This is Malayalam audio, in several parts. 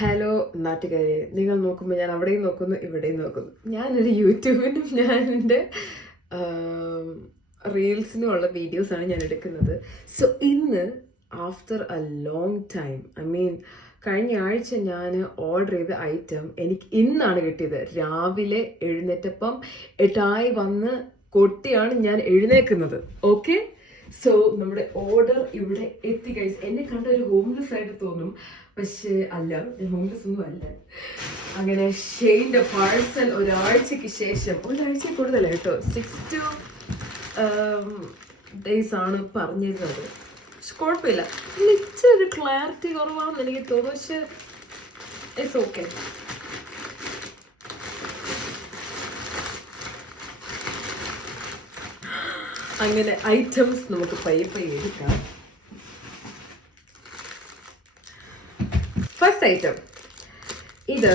ഹലോ നാട്ടുകാരെ, നിങ്ങൾ നോക്കുമ്പോൾ ഞാൻ അവിടെയും നോക്കുന്നു ഇവിടെയും നോക്കുന്നു. ഞാനൊരു യൂട്യൂബിനും ഞാൻ എൻ്റെ റീൽസിനും ഉള്ള വീഡിയോസാണ് ഞാൻ എടുക്കുന്നത്. സോ ഇന്ന് ആഫ്റ്റർ എ ലോങ് ടൈം, കഴിഞ്ഞ ആഴ്ച ഞാൻ ഓർഡർ ചെയ്ത ഐറ്റം എനിക്ക് ഇന്നാണ് കിട്ടിയത്. രാവിലെ എഴുന്നേറ്റപ്പം 8 വന്ന് കൊട്ടിയാണ് ഞാൻ എഴുന്നേക്കുന്നത്. ഓക്കെ, സോ നമ്മുടെ ഓർഡർ ഇവിടെ എത്തി ഗൈസ്. എന്നെ കണ്ട ഒരു ഹോംലെസ് ആയിട്ട് തോന്നും, പക്ഷേ അല്ല, ഞാൻ ഹോംലെസ് ഒന്നും അല്ല. അങ്ങനെ ഷെയിൻ്റെ പാഴ്സൽ ഒരാഴ്ചക്ക് ശേഷം, ഒരാഴ്ച കൂടുതല കേട്ടോ, 6 to days ആണ് പറഞ്ഞിരുന്നത്. പക്ഷെ കുഴപ്പമില്ല, ഇച്ചിരി ക്ലാരിറ്റി കുറവാണെന്ന് എനിക്ക് തോന്നുന്നു, പക്ഷെ ഇറ്റ്സ് ഓക്കെ. അങ്ങനെ ഐറ്റംസ് നമുക്ക് പയ്യെ എടുക്കാം. ഫസ്റ്റ് ഐറ്റം ഇത്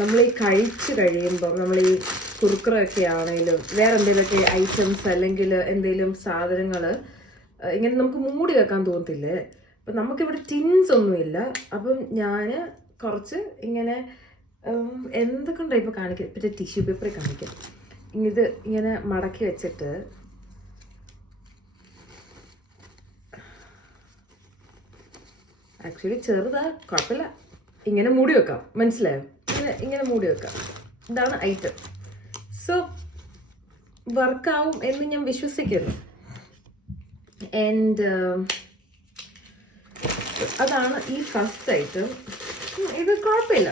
നമ്മൾ ഈ കഴിച്ച് കഴിയുമ്പോൾ നമ്മൾ ഈ കുറുക്കുറൊക്കെ ആണെങ്കിലും വേറെ എന്തെങ്കിലുമൊക്കെ ഐറ്റംസ് അല്ലെങ്കിൽ എന്തെങ്കിലും സാധനങ്ങൾ ഇങ്ങനെ നമുക്ക് മൂടി വെക്കാൻ തോന്നത്തില്ലേ. അപ്പം നമുക്കിവിടെ ടിൻസ് ഒന്നുമില്ല. അപ്പം ഞാൻ കുറച്ച് ഇങ്ങനെ എന്തൊക്കെ ഉണ്ടായി ഇപ്പോൾ കാണിക്കാം, പിന്നെ ടിഷ്യൂ പേപ്പറിൽ കാണിക്കാം. ഇത് ഇങ്ങനെ മടക്കി വെച്ചിട്ട് ആക്ച്വലി ചെറുതാ, കുഴപ്പമില്ല, ഇങ്ങനെ മൂടി വെക്കാം. മനസ്സിലായോ? ഇങ്ങനെ മൂടി വെക്കാം. ഇതാണ് ഐറ്റം. സോ വർക്കാവും എന്ന് ഞാൻ വിശ്വസിക്കുന്നു. ആൻഡ് അതാണ് ഈ ഫസ്റ്റ് ഐറ്റം. ഇത് കുഴപ്പമില്ല,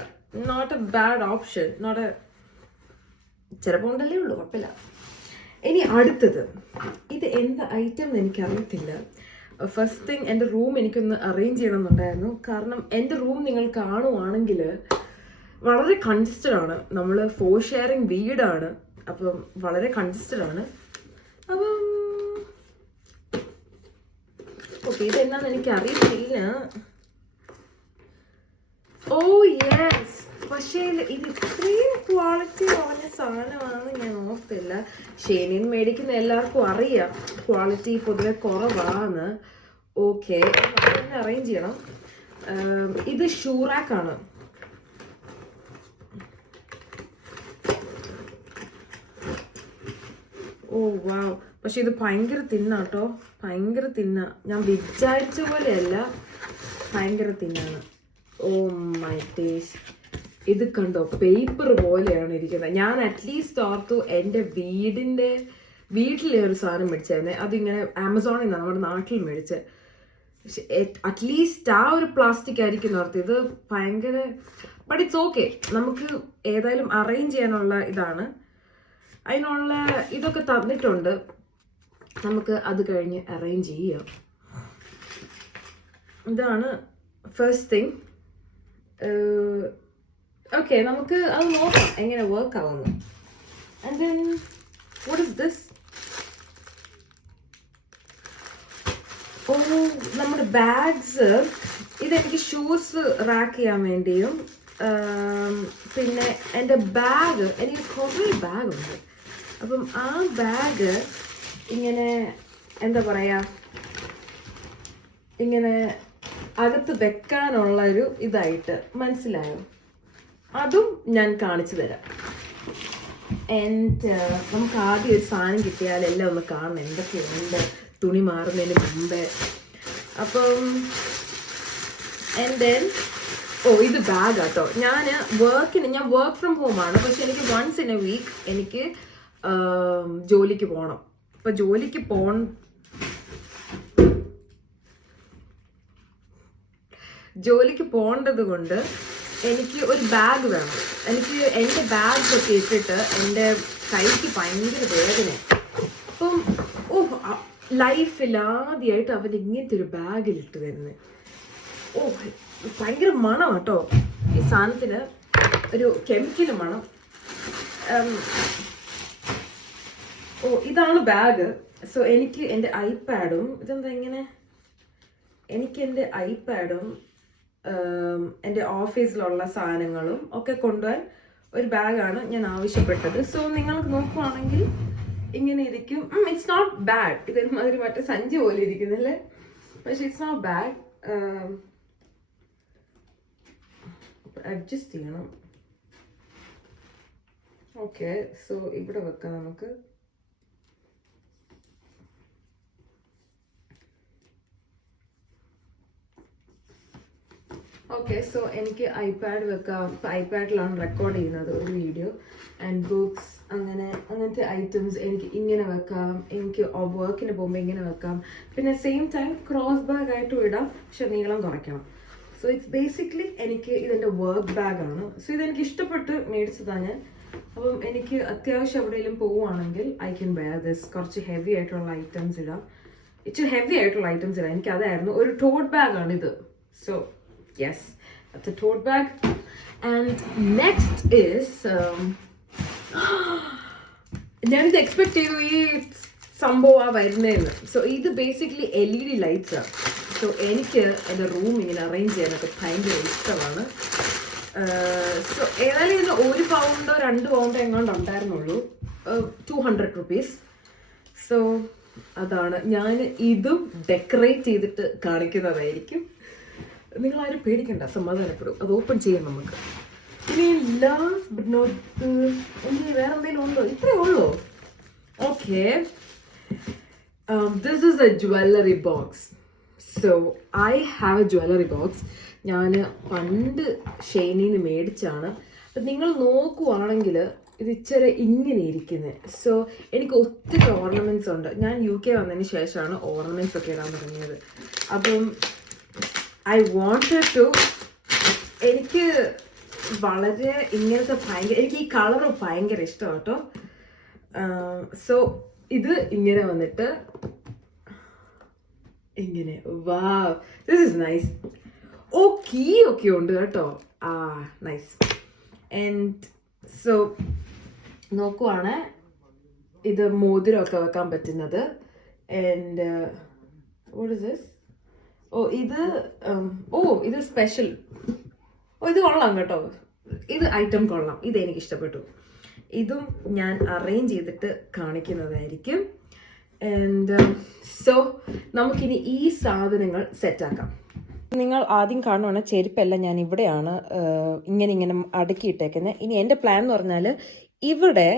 not a bad option, not a, ചിലപ്പോൾ ഉണ്ടല്ലേ ഉള്ളൂ, കുഴപ്പമില്ല. ഇനി അടുത്തത്, ഇത് എന്ത് ഐറ്റം എന്ന് എനിക്കറിയത്തില്ല. ഫസ്റ്റ് തിങ്, എൻ്റെ റൂം എനിക്കൊന്ന് അറേഞ്ച് ചെയ്യണമെന്നുണ്ടായിരുന്നു. കാരണം എൻ്റെ റൂം നിങ്ങൾ കാണുവാണെങ്കിൽ വളരെ കൺജസ്റ്റഡ് ആണ്. നമ്മൾ 4 ഷെയറിങ് വീടാണ്, അപ്പം വളരെ കൺജസ്റ്റഡ് ആണ്. അപ്പം ഓക്കെ, ഇതെന്നാന്ന് എനിക്ക് അറിയത്തില്ല. ഓ യെസ്, പക്ഷേ ഇത് ഇത്രയും ക്വാളിറ്റി കുറഞ്ഞ സാധനമാണെന്ന് ഞാൻ ഓർത്തില്ല. ഷെയ്നിൽ മേടിക്കുന്ന എല്ലാവർക്കും അറിയാം ക്വാളിറ്റി പൊതുവെ കുറവാണ്. ഓക്കെ, തന്നെ അറേഞ്ച് ചെയ്യണം. ഇത് ഷൂറാക്കാണ്. ഓ വാവ്, പക്ഷെ ഇത് ഭയങ്കര തിന്നാട്ടോ, ഭയങ്കര തിന്ന. ഞാൻ വിചാരിച്ച പോലെയല്ല, ഭയങ്കര തിന്നാണ്. ഓ മൈ ടേസ്റ്റ്, ഇത് കണ്ടോ, പേപ്പർ പോലെയാണ് ഇരിക്കുന്നത്. ഞാൻ അറ്റ്ലീസ്റ്റ് ഓർത്തു എൻ്റെ വീട്ടിലെ ഒരു സാധനം മേടിച്ചായിരുന്നേ, അതിങ്ങനെ ആമസോണിൽ നിന്നാണ് നമ്മുടെ നാട്ടിൽ മേടിച്ചത്. പക്ഷെ അറ്റ്ലീസ്റ്റ് ആ ഒരു പ്ലാസ്റ്റിക് ആയിരിക്കും ഓർത്ത്. ഇത് ഭയങ്കര, ബട്ട് ഇറ്റ്സ് ഓക്കെ. നമുക്ക് ഏതായാലും അറേഞ്ച് ചെയ്യാനുള്ള ഇതാണ്, അതിനുള്ള ഇതൊക്കെ തന്നിട്ടുണ്ട്. നമുക്ക് അത് കഴിഞ്ഞ് അറേഞ്ച് ചെയ്യാം. ഇതാണ് ഫസ്റ്റ് തിങ്. ഓക്കെ, നമുക്ക് അത് നോക്കാം എങ്ങനെ വർക്ക് ആവുന്നു. And then what is this? Oh, നമ്മുടെ ബാഗ്സ്. ഇതെനിക്ക് ഷൂസ് റാക്ക് ചെയ്യാൻ വേണ്ടിയും, പിന്നെ എൻ്റെ ബാഗ്, എനിക്ക് കുറേ ബാഗുണ്ട്. അപ്പം ആ ബാഗ് ഇങ്ങനെ എന്താ പറയുക, ഇങ്ങനെ അകത്ത് വെക്കാനുള്ളൊരു ഇതായിട്ട്, മനസ്സിലായോ? അതും ഞാൻ കാണിച്ചു തരാം. ആൻഡ് നമുക്ക് ആദ്യം ഒരു സാധനം കിട്ടിയാൽ എല്ലാം ഒന്ന് കാണണം, എന്തൊക്കെയുണ്ട് തുണി മാറുന്നതിന് മുമ്പേ. അപ്പം ആൻഡ് ദെൻ ഇത് ബാഗാട്ടോ. ഞാൻ വർക്ക് ഫ്രം ഹോമാണ്, പക്ഷെ എനിക്ക് വൺസ് ഇൻ എ വീക്ക് എനിക്ക് ജോലിക്ക് പോകണം. അപ്പം ജോലിക്ക് പോകേണ്ടത് കൊണ്ട് എനിക്ക് ഒരു ബാഗ് വേണം. എനിക്ക് എൻ്റെ ബാഗൊക്കെ ഇട്ടിട്ട് എൻ്റെ കൈക്ക് ഭയങ്കര വേദന. അപ്പം ലൈഫിൽ ആദ്യമായിട്ട് അവൻ ഇങ്ങനത്തെ ഒരു ബാഗിലിട്ട് തരുന്നത്. ഭയങ്കര മണം കേട്ടോ ഈ സാധനത്തിന്, ഒരു കെമിക്കൽ മണം. ഇതാണ് ബാഗ്. സോ എനിക്ക് എൻ്റെ ഐപാഡും, ഇതെന്താ ഇങ്ങനെ, എനിക്ക് എൻ്റെ ഐപാഡും എൻ്റെ ഓഫീസിലുള്ള സാധനങ്ങളും ഒക്കെ കൊണ്ടുപോകാൻ ഒരു ബാഗാണ് ഞാൻ ആവശ്യപ്പെട്ടത്. സോ നിങ്ങൾക്ക് നോക്കുവാണെങ്കിൽ ഇങ്ങനെ ഇരിക്കും. It's not bad. ഇതൊരുമാതിരി മറ്റേ സഞ്ചി പോലെ ഇരിക്കുന്നില്ലേ, പക്ഷെ ഇറ്റ്സ് നോട്ട് ബാഡ്. അഡ്ജസ്റ്റ് ചെയ്യണം. ഓക്കെ, സോ ഇവിടെ വെക്കാം നമുക്ക്. ഓക്കെ, സോ എനിക്ക് ഐപാഡ് വെക്കാം. ഐപാഡിലാണ് റെക്കോർഡ് ചെയ്യുന്നത് ഒരു വീഡിയോ. ആൻഡ് ബുക്സ്, അങ്ങനത്തെ ഐറ്റംസ് എനിക്ക് ഇങ്ങനെ വെക്കാം. എനിക്ക് വർക്കിന് പോകുമ്പോൾ ഇങ്ങനെ വെക്കാം. പിന്നെ സെയിം ടൈം ക്രോസ് ബാഗ് ആയിട്ടും ഇടാം, പക്ഷെ നീളം കുറയ്ക്കണം. സോ ഇറ്റ്സ് ബേസിക്കലി എനിക്ക് ഇതെൻ്റെ വർക്ക് ബാഗാണ്. സോ ഇതെനിക്ക് ഇഷ്ടപ്പെട്ട് മേടിച്ചതാണ് ഞാൻ. അപ്പം എനിക്ക് അത്യാവശ്യം എവിടെയെങ്കിലും പോവുകയാണെങ്കിൽ ഐ ക്യാൻ വെയർ ദിസ്. കുറച്ച് ഹെവി ആയിട്ടുള്ള ഐറ്റംസ് ഇടാം, ഇച്ചിരി ഹെവി ആയിട്ടുള്ള ഐറ്റംസ് ഇടാം. എനിക്ക് അതായിരുന്നു. ഒരു ടോട്ട് ബാഗാണ് ഇത്. So yes, that's a tote bag. And next is ഞാനിത് എക്സ്പെക്ട് ചെയ്തു ഈ സംഭവം വരുന്നതെന്ന്. സോ ഇത് ബേസിക്കലി LED ലൈറ്റ്സ് ആണ്. സോ എനിക്ക് എൻ്റെ റൂം ഇങ്ങനെ അറേഞ്ച് ചെയ്യാനൊക്കെ ഭയങ്കര ഇഷ്ടമാണ്. സോ ഏതായാലും ഇതിന് 1 പൗണ്ടോ 2 പൗണ്ടോ എങ്ങാണ്ട് ഉണ്ടായിരുന്നുള്ളൂ, 200 rupees. സോ അതാണ് ഞാൻ ഇതും ഡെക്കറേറ്റ് ചെയ്തിട്ട് കാണിക്കുന്നതായിരിക്കും. നിങ്ങൾ ആരും പേടിക്കണ്ട, സമാധാനപ്പെടും. അത് ഓപ്പൺ ചെയ്യാം നമുക്ക്. ഇനി ലാസ്റ്റ് ബട്ട് നോട്ട്, ഇനി വേറെ എന്തെങ്കിലും ഉണ്ടോ? ഇത്രേ ഉള്ളൂ. Okay, this is A jewellery box. So I have A jewellery box. ഞാൻ പണ്ട് ഷെയ്നിന്ന് മേടിച്ചാണ്. അപ്പം നിങ്ങൾ നോക്കുവാണെങ്കിൽ ഇത് ഇച്ചിരി ഇങ്ങനെ ഇരിക്കുന്നത്. സോ എനിക്ക് ഒത്തിരി ഓർണമെന്റ്സ് ഉണ്ട്. ഞാൻ UK വന്നതിന് ശേഷമാണ് ഓർണമെന്റ്സ് ഒക്കെ ഇടാൻ തുടങ്ങിയത്. അപ്പം ഐ വാണ്ടഡ് ടു, എനിക്ക് വളരെ ഇങ്ങനത്തെ ഭയങ്കര, എനിക്ക് ഈ കളർ ഭയങ്കര ഇഷ്ടമാണ് കേട്ടോ. സോ ഇത് ഇങ്ങനെ വന്നിട്ട് ഇങ്ങനെ, wow, this is nice. Oh, key ഒക്കെ ഉണ്ട് കേട്ടോ. നൈസ്. ആൻഡ് സോ നോക്കുവാണ്, ഇത് മോതിരമൊക്കെ വെക്കാൻ പറ്റുന്നത്. And what is this? ഇത് സ്പെഷ്യൽ. ഇത് കൊള്ളാം കേട്ടോ. ഇത് ഐറ്റം കൊള്ളാം. ഇത് എനിക്ക് ഇഷ്ടപ്പെട്ടു. ഇതും ഞാൻ അറേഞ്ച് ചെയ്തിട്ട് കാണിക്കുന്നതായിരിക്കും. ആൻഡ് സോ നമുക്കിനി ഈ സാധനങ്ങൾ സെറ്റാക്കാം. നിങ്ങൾ ആദ്യം കാണുവാണ് ചെരുപ്പെല്ലാം ഞാൻ ഇവിടെയാണ് ഇങ്ങനെ അടുക്കിയിട്ടേക്കുന്നത്. ഇനി എൻ്റെ പ്ലാൻ എന്ന് പറഞ്ഞാൽ ഇവിടെ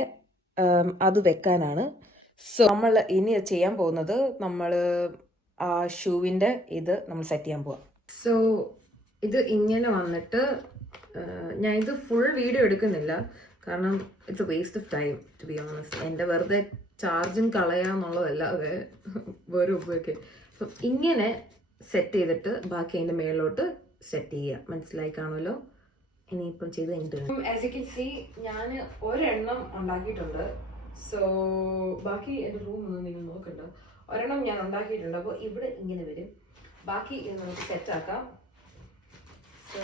അത് വെക്കാനാണ്. സോ നമ്മൾ ഇനി ചെയ്യാൻ പോകുന്നത്, നമ്മൾ ആ ഷൂവിൻ്റെ ഇത് നമ്മൾ സെറ്റ് ചെയ്യാൻ പോവാം. സോ ഇത് ഇങ്ങനെ വന്നിട്ട്, ഞാൻ ഇത് ഫുൾ വീഡിയോ എടുക്കുന്നില്ല, കാരണം it's a waste of time to be honest. എൻ്റെ വെറുതെ ചാർജും കളയാന്നുള്ളതല്ലാതെ വേറെ ഉപയോഗം. അപ്പം ഇങ്ങനെ സെറ്റ് ചെയ്തിട്ട് ബാക്കി അതിൻ്റെ മേളിലോട്ട് സെറ്റ് ചെയ്യുക. മനസ്സിലായി കാണുമല്ലോ. ഇനിയിപ്പം ചെയ്ത് കഴിഞ്ഞിട്ട് ആസ് യു കെൻ സീ ഞാൻ ഒരെണ്ണം ഉണ്ടാക്കിയിട്ടുണ്ട്. സോ ബാക്കി എൻ്റെ റൂം ഒന്നും നിങ്ങൾ നോക്കണ്ട. ഒരെണ്ണം ഞാൻ ഉണ്ടാക്കിയിട്ടുണ്ട്. അപ്പോൾ ഇവിടെ ഇങ്ങനെ വരും. ബാക്കി ഇത് നമുക്ക് സെറ്റാക്കാം. സോ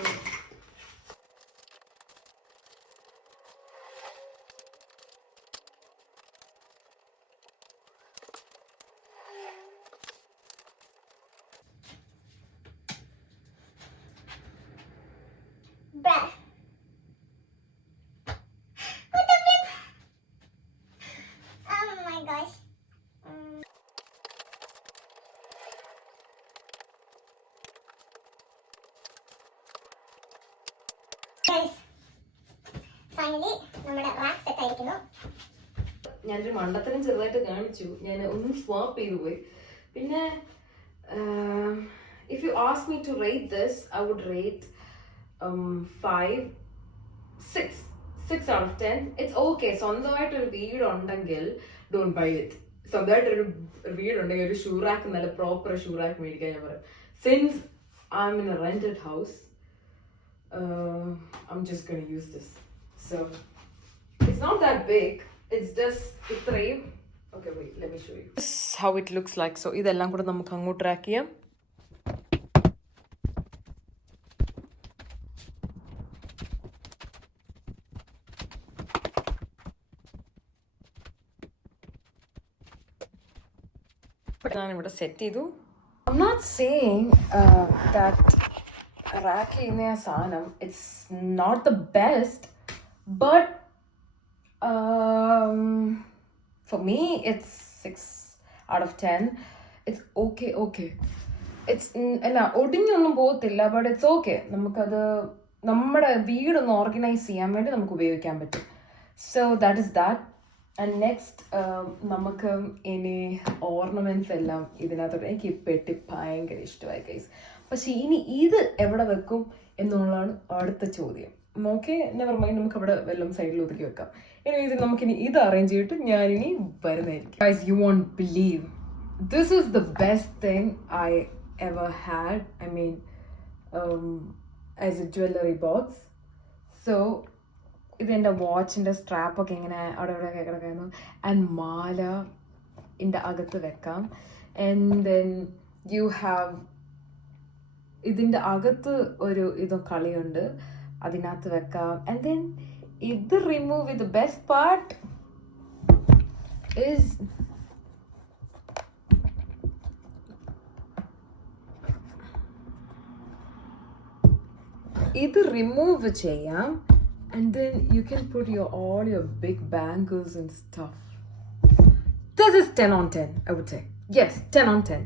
ഞാനൊരു മണ്ടത്തരം ചെറുതായിട്ട് കാണിച്ചു. ഞാൻ ഒന്നും സ്വാപ്പ് ചെയ്തു പോയി. പിന്നെ if you ask me to rate this, I would rate 6 out of 10. It's okay. സ്വന്തമായിട്ടൊരു വീടുണ്ടെങ്കിൽ ഡോണ്ട് ബൈ ഇറ്റ്. സ്വന്തമായിട്ടൊരു വീടുണ്ടെങ്കിൽ ഒരു ഷൂ റാക്ക്, നല്ല പ്രോപ്പർ ഷൂ റാക്ക് മേടിക്കാൻ ഞാൻ പറയും. Since I'm in a rented house, I'm just going to use this. So it's not that big, it's just itrayum. Okay, wait, let me show you. This is how it looks like. So idellam kuda namukku angotu track cheyam. ഞാൻ ഇവിടെ സെറ്റ് ചെയ്തു. I'm not saying that rack ചെയ്യുന്ന ആ സാധനം it's not the best, but for me it's 6 out of 10. It's okay. It's എന്നാ ഒടിഞ്ഞൊന്നും പോകത്തില്ല, ബട്ട് ഇറ്റ്സ് ഓക്കെ. നമുക്കത് നമ്മുടെ വീടൊന്ന് ഓർഗനൈസ് ചെയ്യാൻ വേണ്ടി നമുക്ക് ഉപയോഗിക്കാൻ പറ്റും. So that is that. And next നമുക്ക് ഇനി ഓർണമെന്റ്സ് എല്ലാം ഇതിനകത്തോട്ട്, എനിക്ക് ഈ പെട്ടി ഭയങ്കര ഇഷ്ടമായി ഗൈസ്. പക്ഷെ ഇനി ഇത് എവിടെ വെക്കും എന്നുള്ളതാണ് അടുത്ത ചോദ്യം. ഓക്കെ, നെവർ മൈൻഡ്, നമുക്ക് അവിടെ വെള്ളം സൈഡിൽ ഒതുക്കി വെക്കാം. എനിവേസ് നമുക്കിനി ഇത് അറേഞ്ച് ചെയ്തിട്ട് ഞാനിനി വരുന്നതായിരിക്കും. Guys, you won't believe, this is the best thing I ever had. I mean, as a jewelry box. So ഇതെൻ്റെ വാച്ചിൻ്റെ സ്ട്രാപ്പൊക്കെ ഇങ്ങനെ അവിടെ ഇവിടെ കിടക്കുന്നു. ആൻഡ് മാല ഇതിൻ്റെ അകത്ത് വെക്കാം. ആൻഡ് ദെൻ യു ഹാവ് ഇതിൻ്റെ അകത്ത് ഒരു കളിയുണ്ട്, അതിനകത്ത് വെക്കാം. ആൻഡ് ദെൻ ഇത് remove with best part is ഇത് റിമൂവ് ചെയ്യാം. And then you can put all your big bangles and stuff. This is 10 on 10, I would say. Yes, 10 on 10.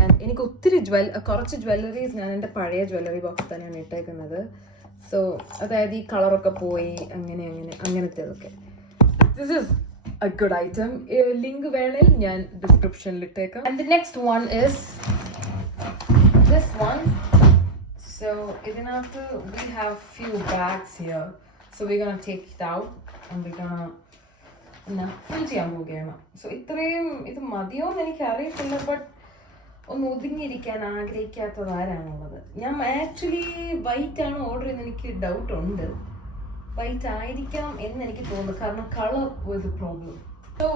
And എനിക്ക് ഒത്തിരി കുറച്ച് ജ്വല്ലറീസ് ഞാൻ എൻ്റെ പഴയ ജ്വല്ലറി ബോക്സ് തന്നെയാണ് ഇട്ടേക്കുന്നത്. സോ അതായത് ഈ കളറൊക്കെ പോയി അങ്ങനത്തേതൊക്കെ. This is a good item. Link വേണേൽ ഞാൻ ഡിസ്ക്രിപ്ഷനിൽ ഇട്ടേക്കാം. And the next one is this one. So idinathu we have few bags here, so we're gonna take it out and we're gonna fill ചെയ്യാൻ പോവുകയാണ്. സോ ഇത്രയും ഇത് മതിയോന്ന് എനിക്ക് അറിയത്തില്ല, ബട്ട് ഒന്ന് ഒതുങ്ങിയിരിക്കാൻ ആഗ്രഹിക്കാത്തത് ആരാണുള്ളത്? ഞാൻ ആക്ച്വലി വൈറ്റ് ആണ് ഓർഡർ ചെയ്ത്, എനിക്ക് ഡൗട്ട് ഉണ്ട് വൈറ്റ് ആയിരിക്കാം എന്ന് എനിക്ക് തോന്നുന്നു, കാരണം colour was A problem. So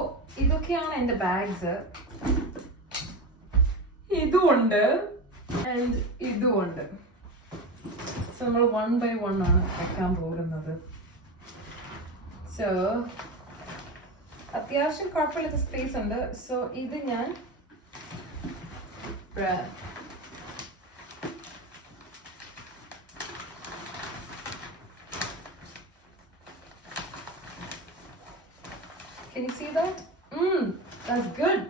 ഇതൊക്കെയാണ് എൻ്റെ ബാഗ്സ്. ഇതുമുണ്ട് ആൻഡ് ഇതുമുണ്ട്. സോ നമ്മൾ 1 by 1 ആണ് വെക്കാൻ പോകുന്നത്. സോ അത്യാവശ്യം കുഴപ്പമില്ലാത്ത സ്പേസ് ഉണ്ട്. സോ ഇത് ഞാൻ Can you see that? That's good.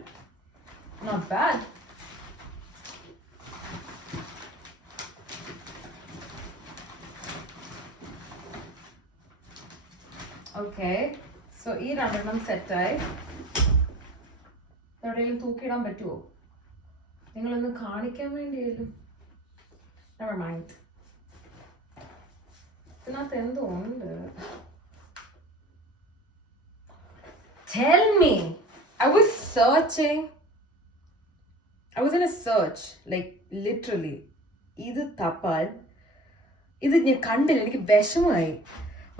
Not bad. Okay, so ഈ രണ്ടെണ്ണം സെറ്റായി. എവിടെയെങ്കിലും തൂക്കിയിടാൻ പറ്റുമോ? നിങ്ങളൊന്ന് കാണിക്കാൻ വേണ്ടിയാലും. Never mind. ഇതിനകത്ത് എന്തോ ഉണ്ട്. Tell me. I was searching. I was in a search, like literally. ഇത് തപ്പാൽ ഇത് ഞാൻ കണ്ടില്ല, എനിക്ക് വിഷമമായി.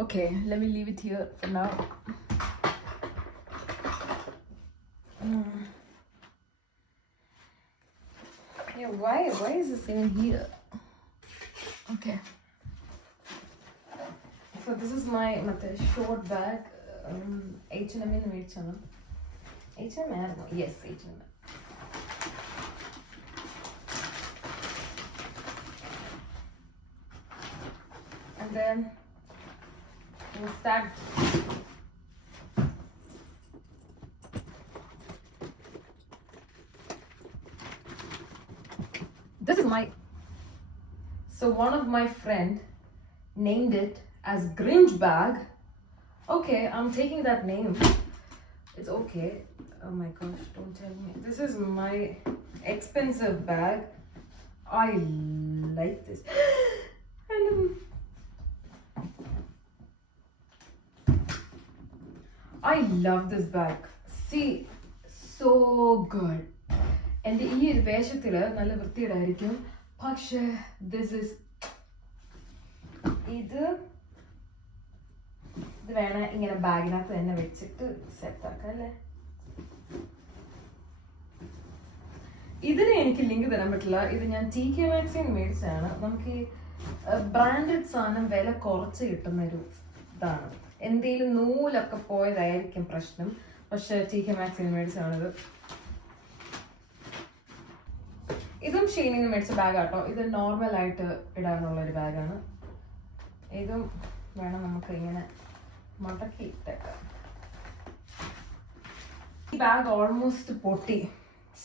Okay, let me leave it here for now. Yeah, why is this even here? Okay. So this is my short bag. H&M in മേടിച്ചാണ്. H&M ആയിരുന്നു. Yes, H&M. And then we'll start. This is my. So one of my friend named it as Grinch bag. Okay, I'm taking that name. It's okay. Oh my gosh, don't tell me. This is my expensive bag. I like this. And I love this bag. See, so good. And ഈ ഒരു വേഷത്തില് നല്ല വൃത്തിയുടായിരിക്കും. പക്ഷേ this is ഇത് വേണം ഇങ്ങനെ ബാഗിനകത്ത് തന്നെ വെച്ചിട്ട് സെറ്റ് ആക്കാം അല്ലേ. ഇതിന് എനിക്ക് ലിങ്ക് തരാൻ പറ്റില്ല. ഇത് ഞാൻ TK Maxx മേടിച്ചതാണ്. നമുക്ക് ഈ ബ്രാൻഡഡ് സാധനം വില കുറച്ച് കിട്ടുന്ന ഒരു ഇതാണ്. എന്തെങ്കിലും നൂലൊക്കെ പോയതായിരിക്കും പ്രശ്നം. പക്ഷെ TK Maxx മേടിച്ചതാണിത്. ഇതും ഷെയ്നിന്ന് മേടിച്ച ബാഗാട്ടോ. ഇത് നോർമൽ ആയിട്ട് ഇടാനുള്ള ഒരു ബാഗാണ്. ഇതും വേണം നമുക്ക് ഇങ്ങനെ മടക്കി ഇട്ടേക്കാം. ഈ ബാഗ് ഓൾമോസ്റ്റ് പൊട്ടി.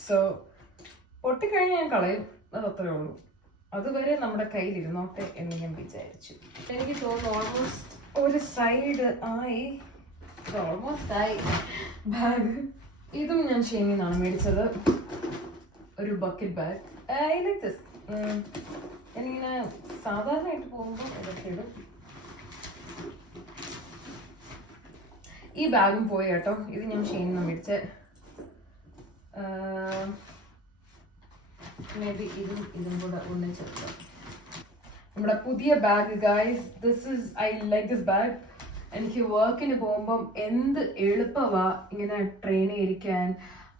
സോ പൊട്ടിക്കഴിഞ്ഞ് ഞാൻ കളയും, അത് അത്രേ ഉള്ളൂ. അതുവരെ നമ്മുടെ കയ്യിലിരുന്നോട്ടെ എന്ന് ഞാൻ വിചാരിച്ചു. എനിക്ക് തോന്നുന്നു ഓൾമോസ്റ്റ് ഒരു സൈഡ് ആയി. ഓൾമോസ്റ്റ് ആയി ബാഗ്. ഇതും ഞാൻ ഷെയിനിന്നാണ് മേടിച്ചത്, ഒരു bucket bag. I like this. എനിക്കിങ്ങനെ സാധാരണയായിട്ട് പോകുമ്പോൾ ഇതൊക്കെ ഇടും. ഈ ബാഗും പോയി കേട്ടോ. ഇത് ഞാൻ ഷെയിനിന്നാണ് മേടിച്ചത്. മേ ബി ഇതും കൂടെ ഒന്നിച്ചെടുക്കാം. നമ്മുടെ പുതിയ bag guys. This is I like this bag. എനിക്ക് വർക്കിന് പോകുമ്പം എന്ത് എളുപ്പമാ ഇങ്ങനെ ട്രെയിനിൽ ഇരിക്കാൻ,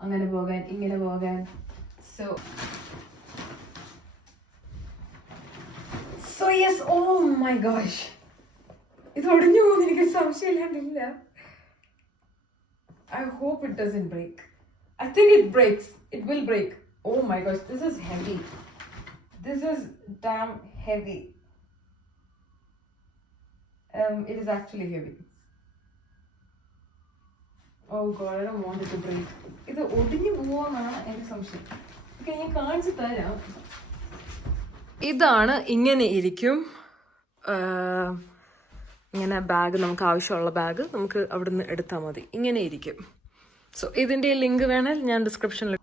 അങ്ങനെ പോകാൻ, ഇങ്ങനെ പോകാൻ. So yes. Oh my gosh, ഇത് ഒടിഞ്ഞു പോകുന്ന എനിക്ക് സംശയമില്ലാണ്ടില്ല. I hope it doesn't break. I think it breaks. It will break. Oh my gosh, this is heavy. This is damn heavy. It is actually heavy. Oh god, I don't want it to break. ഇത് ഒടിഞ്ഞു പോവാന്നാണ് എനിക്ക് സംശയം. ഓക്കെ, ഞാൻ കാണിച്ചു തരാം. ഇതാണ്, ഇങ്ങനെ ഇരിക്കും. ഇങ്ങനെ ബാഗ്, നമുക്ക് ആവശ്യമുള്ള ബാഗ് നമുക്ക് അവിടുന്ന് എടുത്താൽ മതി. ഇങ്ങനെ ഇരിക്കും. സോ ഇതിൻ്റെ ലിങ്ക് വേണേൽ ഞാൻ ഡിസ്ക്രിപ്ഷനിൽ.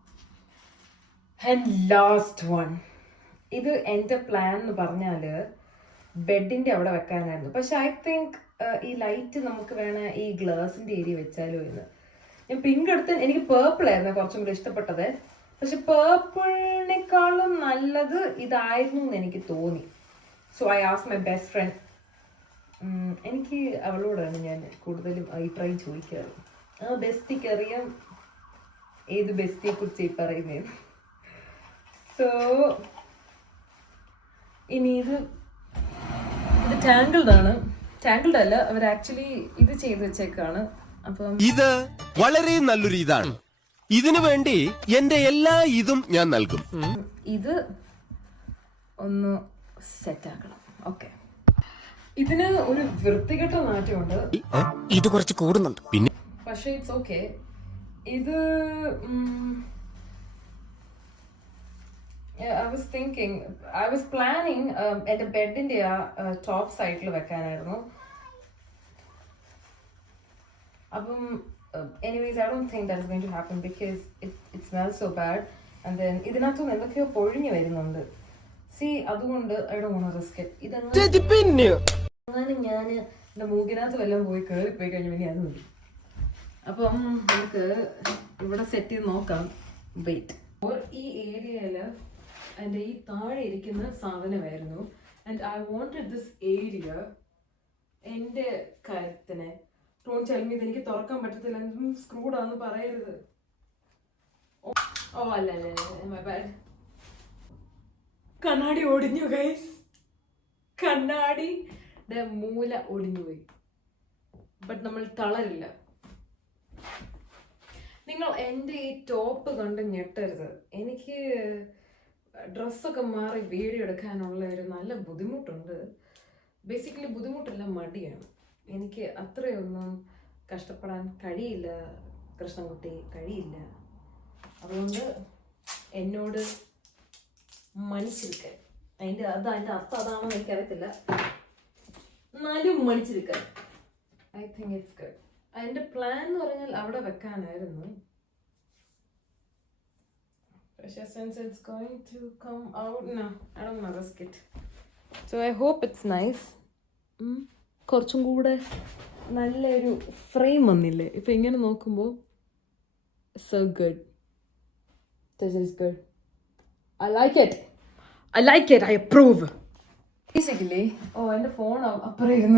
And last one. ഇത് എൻ്റെ പ്ലാൻ എന്ന് പറഞ്ഞാൽ ബെഡിൻ്റെ അവിടെ വെക്കാനായിരുന്നു. പക്ഷെ ഐ തിങ്ക് ഈ ലൈറ്റ് നമുക്ക് വേണേൽ ഈ ഗ്ലാസിൻ്റെ ഏരിയ വെച്ചാലോ എന്ന്. ഞാൻ പിങ്ക് എടുത്ത്, എനിക്ക് പേർപ്പിൾ ആയിരുന്നു കുറച്ചും കൂടി ഇഷ്ടപ്പെട്ടത്. പക്ഷെ പേർപ്പിളിനേക്കാളും നല്ലത് ഇതായിരുന്നു എന്ന് എനിക്ക് തോന്നി. So I asked my best friend. എനിക്ക് അവളോടാണ് ഞാൻ കൂടുതലും അഭിപ്രായം ചോദിക്കാറ്. ആ ബെസ്റ്റിക്ക് അറിയാം ഏത് ബെസ്റ്റിയെ കുറിച്ച് ഈ പറയുന്നത്. സോ ഇനി ഇത് ടാങ്കിൾഡ് ആണ്. ടാങ്കിൾഡ് അല്ല, അവർ ആക്ച്വലി ഇത് ചെയ്ത് വെച്ചേക്കാണ്. അപ്പം ഇത് വളരെ നല്ലൊരു ഇതാണ്. ഇതിനു വേണ്ടി എന്റെ എല്ലാ ഇതും ഞാൻ നൽകും. ഇത് ഒന്ന് സെറ്റ് ആക്കണം. ഓക്കെ, ഇതിന് ഒരു വൃത്തികെട്ട നാറ്റമുണ്ട്. ഇത് കുറച്ച് കൂടുന്നുണ്ട്. പിന്നെ പക്ഷേ ഇറ്റ്സ് ഓക്കെ. ഇത് I was planning എന്റെ ബെഡിന്റെ ആ ടോപ്പ് സൈഡിൽ വെക്കാനായിരുന്നു. അപ്പം anyways, I don't think that's going to happen because it smells so bad. And then ഇതിനകത്തുനിന്ന് എന്തൊക്കെയോ പൊഴിഞ്ഞു വരുന്നുണ്ട്. See, അതുകൊണ്ട് I don't want to risk it. അങ്ങനെ ഞാൻ എൻ്റെ മൂക്കിനകത്ത് വല്ലതും കയറിപ്പോയി കഴിഞ്ഞു പിന്നെ അത് മതി. അപ്പം നമുക്ക് ഇവിടെ സെറ്റ് ചെയ്ത് നോക്കാം. വെയിറ്റ്. ഈ ഏരിയയിൽ എൻ്റെ ഈ താഴെ ഇരിക്കുന്ന സാധനമായിരുന്നു. And I wanted this area എൻ്റെ കാര്യത്തിനെ. ഡോണ്ട് ടെൽ മീ ഇതെനിക്ക് തുറക്കാൻ പറ്റത്തില്ല, എന്തും സ്ക്രൂഡാന്ന് പറയരുത്. ഓ അല്ല അല്ല, മൈ ബാഡ്. കണ്ണാടി ഒടിഞ്ഞു ഗൈസ്. കണ്ണാടിയുടെ മൂല ഒടിഞ്ഞുപോയി. ബട്ട് നമ്മൾ തളരില്ല. നിങ്ങൾ എൻ്റെ ഈ ടോപ്പ് കണ്ട് ഞെട്ടരുത്. എനിക്ക് ഡ്രസ്സൊക്കെ മാറി വീഡിയോ എടുക്കാനുള്ള ഒരു നല്ല ബുദ്ധിമുട്ടുണ്ട്. ബേസിക്കലി ബുദ്ധിമുട്ടല്ല, മടിയാണ്. എനിക്ക് അത്രയൊന്നും കഷ്ടപ്പെടാൻ കഴിയില്ല കൃഷ്ണൻകുട്ടി, കഴിയില്ല. അതുകൊണ്ട് എന്നോട് മണിച്ചിരിക്കാൻ, അതിൻ്റെ അർത്ഥം അതാണെന്ന് എനിക്കറിയത്തില്ല, എന്നാലും മണിച്ചിരിക്കാൻ. I think it's good. അതിൻ്റെ പ്ലാൻ എന്ന് പറഞ്ഞാൽ അവിടെ വെക്കാനായിരുന്നു. പക്ഷേ since it's going to come out, no, I don't want to risk it. So I hope it's nice. കുറച്ചും കൂടെ നല്ലൊരു ഫ്രെയിം വന്നില്ലേ ഇപ്പം ഇങ്ങനെ നോക്കുമ്പോൾ. So good. This is good. I like it. I approve. Basically, എൻ്റെ ഫോൺ അപ്പുറം.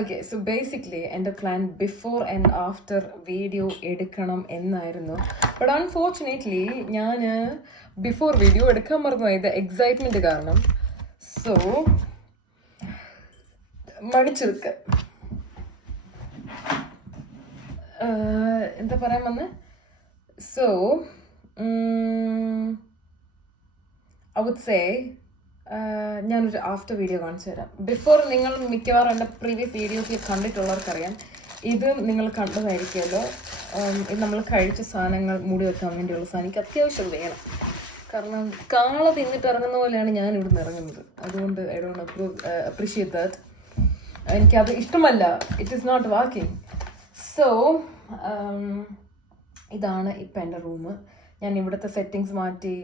ഓക്കെ, സോ ബേസിക്കലി എൻ്റെ plan before and after video എടുക്കണം എന്നായിരുന്നു. ബട്ട് അൺഫോർച്ചുനേറ്റ്ലി ഞാൻ ബിഫോർ വീഡിയോ എടുക്കാൻ മറന്നുപോയത് എക്സൈറ്റ്മെൻറ്റ് കാരണം. സോ മടിച്ചെടുക്ക എന്താ പറയാൻ വന്ന്. സോ ഐ വുഡ് സേ ഞാനൊരു ആഫ്റ്റർ വീഡിയോ കാണിച്ചു തരാം. ബിഫോർ നിങ്ങൾ മിക്കവാറും എൻ്റെ പ്രീവിയസ് വീഡിയോസിൽ കണ്ടിട്ടുള്ളവർക്കറിയാം. ഇത് നിങ്ങൾ കണ്ടതായിരിക്കുമല്ലോ. ഇത് നമ്മൾ കഴിച്ച സാധനങ്ങൾ മൂടി വെക്കാൻ വേണ്ടിയുള്ള സാധനം എനിക്ക് അത്യാവശ്യം വേണം. കാരണം കാള തിന്നിട്ട് ഇറങ്ങുന്ന പോലെയാണ് ഞാൻ ഇവിടുന്ന് ഇറങ്ങുന്നത്. അതുകൊണ്ട് ഐ ഡോണ്ട് അപ്രീഷിയേറ്റ് ദാറ്റ്. എനിക്കത് ഇഷ്ടമല്ല. It is not working. So ഇതാണ് ഇപ്പം എൻ്റെ റൂം. ഞാൻ ഇവിടുത്തെ സെറ്റിങ്സ് മാറ്റി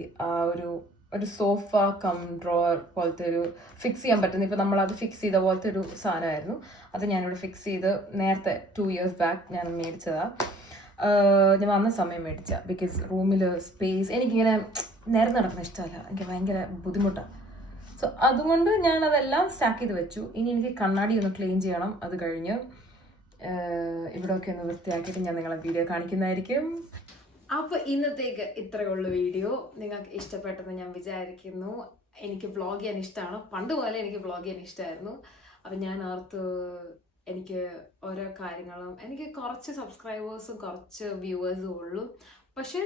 ഒരു സോഫ കം ഡ്രോവർ പോലത്തെ ഒരു ഫിക്സ് ചെയ്യാൻ പറ്റുന്ന, ഇപ്പം നമ്മളത് ഫിക്സ് ചെയ്ത പോലത്തെ ഒരു സാധനമായിരുന്നു. അത് ഞാനിവിടെ ഫിക്സ് ചെയ്ത് നേരത്തെ 2 years ബാക്ക് ഞാൻ മേടിച്ചതാണ്. ഞാൻ വന്ന സമയം മേടിച്ച. ബിക്കോസ് റൂമിൽ സ്പേസ് എനിക്കിങ്ങനെ നേരം നടക്കുന്ന ഇഷ്ടമല്ല, എനിക്ക് ഭയങ്കര ബുദ്ധിമുട്ടാണ്. സോ അതുകൊണ്ട് ഞാനതെല്ലാം സ്റ്റാക്ക് ചെയ്ത് വെച്ചു. ഇനി എനിക്ക് കണ്ണാടി ഒന്ന് ക്ലീൻ ചെയ്യണം. അത് കഴിഞ്ഞ് ഇവിടെയൊക്കെ ഒന്ന് വൃത്തിയാക്കിയിട്ട് ഞാൻ നിങ്ങളെ വീഡിയോ കാണിക്കുന്നതായിരിക്കും. അപ്പോൾ ഇന്നത്തേക്ക് ഇത്രയുള്ള വീഡിയോ നിങ്ങൾക്ക് ഇഷ്ടപ്പെട്ടെന്ന് ഞാൻ വിചാരിക്കുന്നു. എനിക്ക് വ്ളോഗ് ചെയ്യാൻ ഇഷ്ടമാണ്. പണ്ട് പോലെ എനിക്ക് വ്ളോഗ് ചെയ്യാൻ ഇഷ്ടമായിരുന്നു. അപ്പം ഞാൻ ഓർത്ത് എനിക്ക് ഓരോ കാര്യങ്ങളും, എനിക്ക് കുറച്ച് സബ്സ്ക്രൈബേഴ്സും കുറച്ച് വ്യൂവേഴ്സും ഉള്ളൂ. പക്ഷേ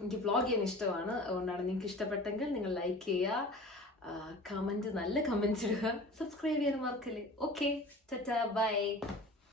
എനിക്ക് വ്ളോഗ് ചെയ്യാൻ ഇഷ്ടമാണ്. അതുകൊണ്ടാണ് നിങ്ങൾക്ക് ഇഷ്ടപ്പെട്ടെങ്കിൽ നിങ്ങൾ ലൈക്ക് ചെയ്യുക, കമൻറ്റ്, നല്ല കമൻറ്റ്സ് ഇടുക, സബ്സ്ക്രൈബ് ചെയ്യാൻ മറക്കല്ലേ. Okay, tata, by.